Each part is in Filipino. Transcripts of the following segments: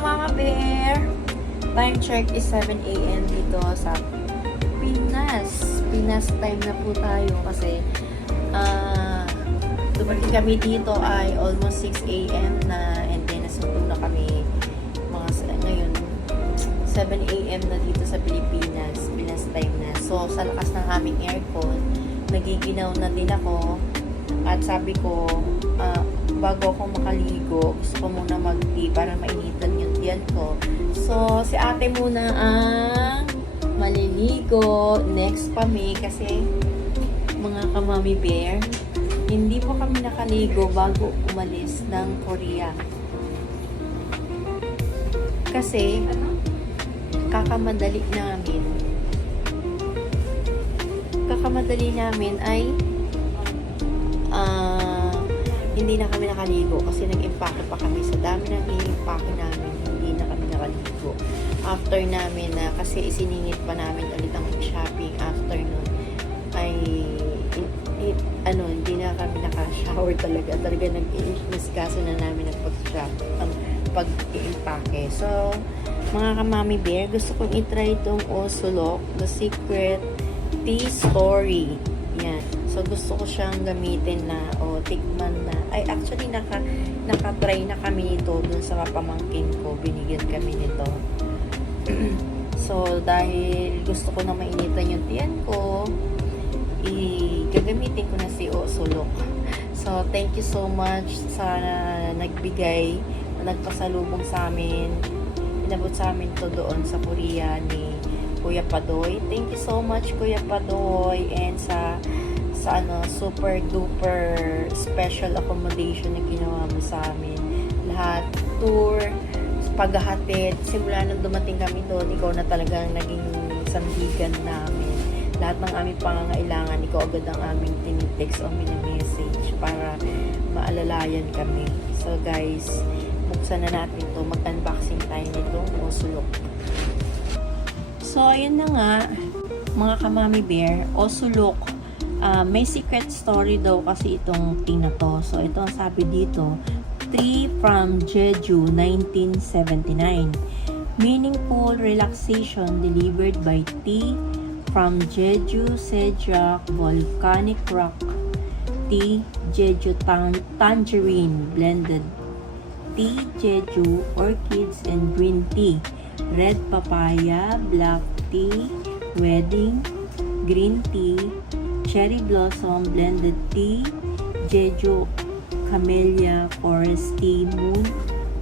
ka-Mama Bear, time check is 7 a.m. dito sa Pinas. Pinas time na po tayo kasi dumating kami dito ay almost 6 a.m. na, and then nasundo na kami ngayon 7 a.m. na dito sa Pilipinas. Pinas time na. So, sa lakas ng aming aircon, nagiginaw na din ako. At sabi ko, bago ako makaligo, gusto ko muna mag-tea para mainitan yung tiyan ko. So, si ate muna ang maliligo. Next kami kasi mga ka-Mami Bear, hindi po kami nakaligo bago umalis ng Korea. Kasi, kakamadali namin ay hindi na kami nakaligo kasi nag-impake pa kami. Sa dami ng i-impake namin, hindi na kami nakaligo. After namin na, kasi isiningit pa namin ulit ang shopping after nun, ay hindi na kami naka-shower talaga. Talaga nag-iiskaso na namin ang pag-impake. So, mga ka-Mami Bear, gusto kong itry itong Osulok, The Secret Tea Story. Yan. So, gusto ko siyang gamitin na, tikman na. Ay, actually, naka-try na kami nito dun sa pamangkin ko. Binigyan kami nito. So, dahil gusto ko na mainitan yung tiyan ko, gagamitin ko na si Osulok. So, thank you so much sa nagbigay, nagpasalubong sa amin. Inabot sa amin to doon sa Korea ni Kuya Padoy. Thank you so much, Kuya Padoy, and sa super duper special accommodation na ginawa mo sa amin. Lahat, tour, paghahatid, simula nung dumating kami doon, ikaw na talagang naging sandigan namin. Lahat ng aming pangangailangan, ikaw agad ang aming tinitext o mini-message para maalalayan kami. So guys, buksan na natin to, mag-unboxing tayo nito, Osulok. So, ayun na nga, mga ka-Mami Bear, Osulok. May secret story daw kasi itong tea na to. So, ito ang sabi dito, Tea from Jeju, 1979. Meaningful relaxation delivered by tea from Jeju Sejak Volcanic Rock Tea, Jeju Tangerine Blended Tea, Jeju Orchids and Green Tea, Red Papaya, Black Tea, Wedding, Green Tea, Cherry Blossom Blended Tea, Jeju Camellia Forest Tea, Moon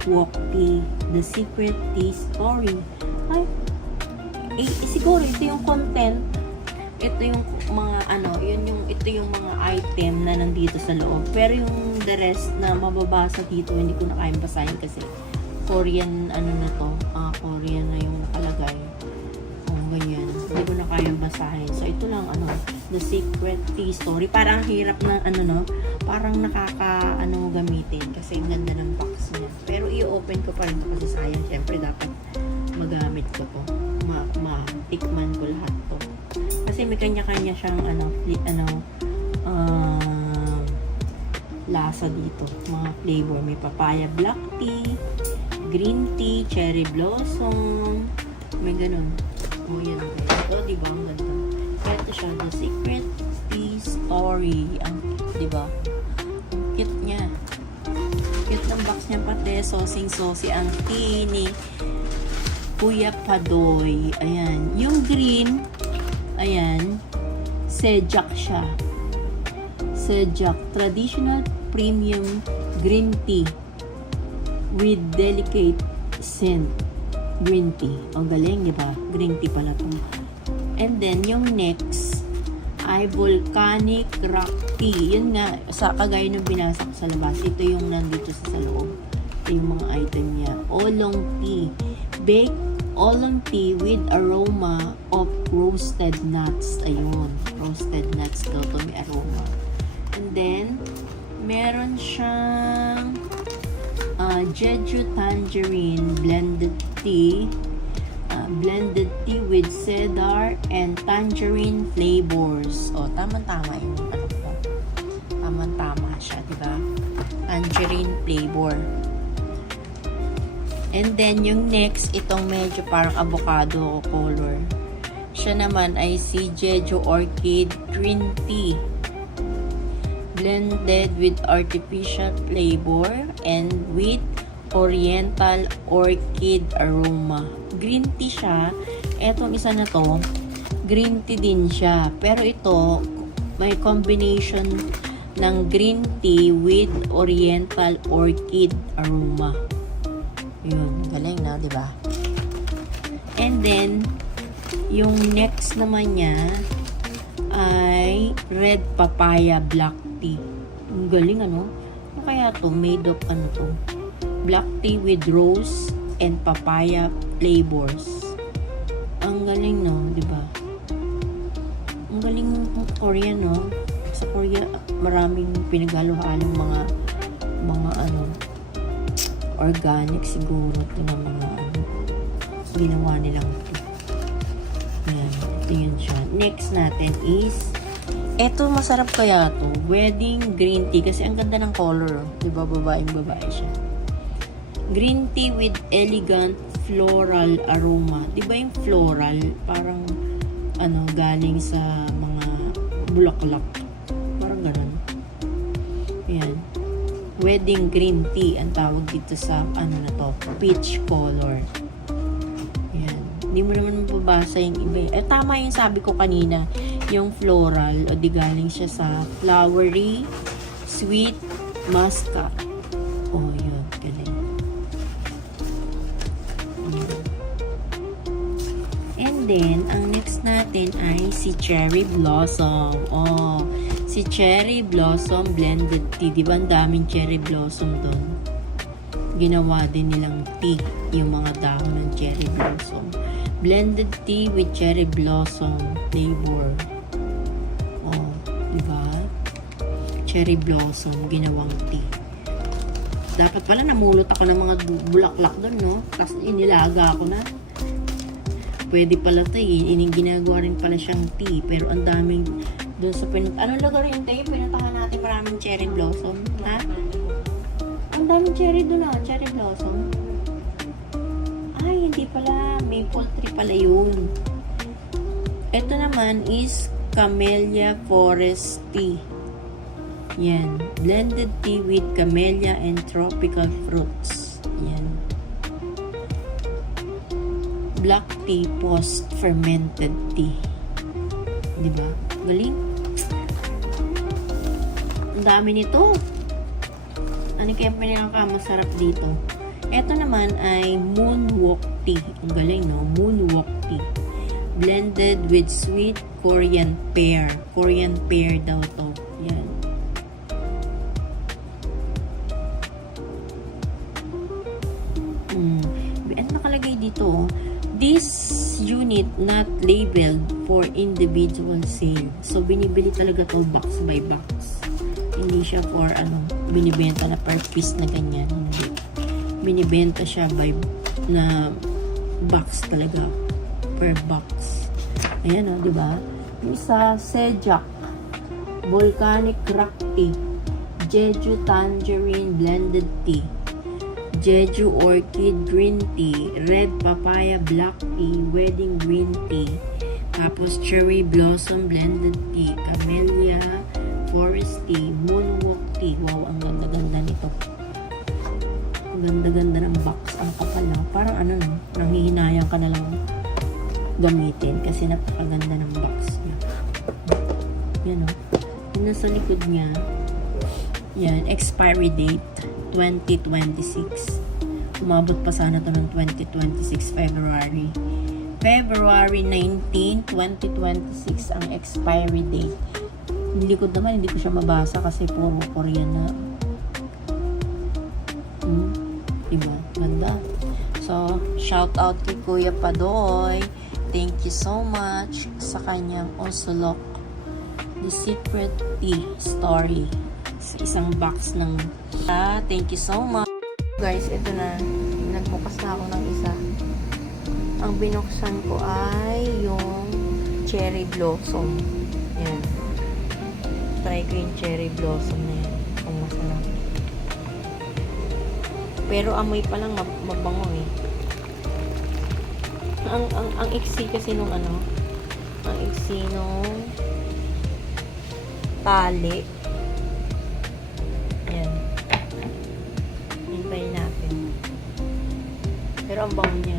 Walk Tea, The Secret Tea Story. Ay, siguro ito yung content, ito yung mga ito yung mga item na nandito sa loob. Pero yung the rest na mababasa dito, hindi ko na kayang basahin kasi Korean Korean na yung nakalagay. Ganyan. Hindi ko na kayang basahin. So, ito lang, The Secret Tea Story. Parang hirap na, parang gamitin kasi ang ganda ng box niya. Pero, i-open ko pa rin kasi sayang. Siyempre, dapat magamit ko to. Tikman ko lahat to. Kasi may kanya-kanya siyang, lasa dito. Mga flavor. May papaya black tea, green tea, cherry blossom, may ganun. Yan. Ito, diba? Ang ganda. Ito siya, The Secret Tea Story. Diba? Ang cute niya. Cute ng box niya pati. Sosing-sosi ang tea ni Kuya Padoy. Ayan. Yung green, ayan, Sejak siya. Sejak. Traditional premium green tea with delicate scent. Green tea. Ang galing, di ba? Green tea pala ito. And then, yung next ay volcanic rock tea. Yun nga, sa kagaya ng binasa ko sa labas, ito yung nandito sa loob. Ito yung mga item niya. Oolong tea. Baked oolong tea with aroma of roasted nuts. Ayun. Roasted nuts daw ito. May aroma. And then, meron siyang Jeju Tangerine Blended Tea with cedar and tangerine flavors. Tama-tama yung ko. Tama-tama siya, diba? Tangerine flavor. And then, yung next, itong medyo parang avocado color. Siya naman ay si Jeju Orchid Green Tea. Blended with artificial flavor and with Oriental Orchid aroma. Green tea siya. Etong isa na to, green tea din siya. Pero ito, may combination ng green tea with Oriental Orchid aroma. Yun, galing na, di ba? And then, yung next naman niya ay red papaya black tea. Ang galing, ano? Ano kaya to? Made of ano to? Black tea with rose and papaya flavors. Ang galing, no? Di ba? Ang galing ng Korean, no? Sa Korea, maraming pinaghalo-halong mga ano, organic siguro ito na mga ano, ginawa nilang ito. Ayan, ito yun siya. Next natin is, eto masarap kaya to, wedding green tea, kasi ang ganda ng color, diba, babae siya. Green tea with elegant floral aroma. Diba yung floral, parang ano, galing sa mga bulaklak, parang ganun. Ayan, wedding green tea ang tawag dito sa ano na to, peach color. Ayan, hindi mo naman mababasa yung iba. Tama yung sabi ko kanina, yung floral, o di galing siya sa flowery sweet muscat. Oh, yun, galing. And then, ang next natin ay si cherry blossom. Oh, si cherry blossom blended tea. Diba ang daming cherry blossom doon? Ginawa din nilang tea, yung mga dahon ng cherry blossom. Blended tea with cherry blossom flavor. Oh, diba? Cherry blossom, ginawang tea. Dapat pala namulot ako ng mga bulaklak doon, no? Tapos inilaga ako na. Pwede pala ito eh. Ginagawa rin pala siyang tea. Pero ang daming doon sa anong lugar yun tayo? Pinuntahan natin maraming cherry blossom. Ha? Ang daming cherry doon ah. Cherry blossom. Ay, hindi pala. Maple tree pala yun. Ito naman is Camellia Forest Tea. Yan. Blended tea with camellia and tropical fruits. Yan. Black tea post-fermented tea. Diba? Galing. Ang dami nito. Ano kaya pinakamasarap dito? Ito naman ay moonwalk tea. Ang galing, no? Moonwalk tea. Blended with sweet Korean pear. Korean pear daw to. Yan. Ano nakalagay dito? This unit not labeled for individual sale. So, binibili talaga to box by box. Hindi siya for ano, binibenta na per piece na ganyan. Hindi. Binibenta siya by na box talaga. Per box. Ayan o, di ba? Yung isa, Sejak Volcanic Rock Tea, Jeju Tangerine Blended Tea, Jeju Orchid Green Tea, Red Papaya Black Tea, Wedding Green Tea, tapos Cherry Blossom Blended Tea, Camellia Forest Tea, Moonwalk Tea. Wow, ang ganda-ganda nito. Ang ganda-ganda ng box. Ang kapal na. Parang ano no, nanghihinayang ka na lang gamitin kasi napakaganda ng box niya. Yan o. Yung nasa likod niya, yan, expiry date 2026. Umabot pa sana to ng 2026 February. February 19, 2026 ang expiry date. Yung likod naman, hindi ko siya mabasa kasi puro Korean na. Diba? Ganda. So, shout out kay Kuya Padoy. Thank you so much sa kanyang Osolok The Secret Tea Story. Sa isang box ng thank you so much. Guys, ito na. Nagbukas na ako ng isa. Ang binuksan ko ay yung cherry blossom. Yan. Try ko yung cherry blossom na yan. Kung masarap. Pero amoy pa lang mabango eh. Ang iksi kasi nung ano, ang iksi nung tali. Ayan. Hintayin natin. Pero ang bango niya.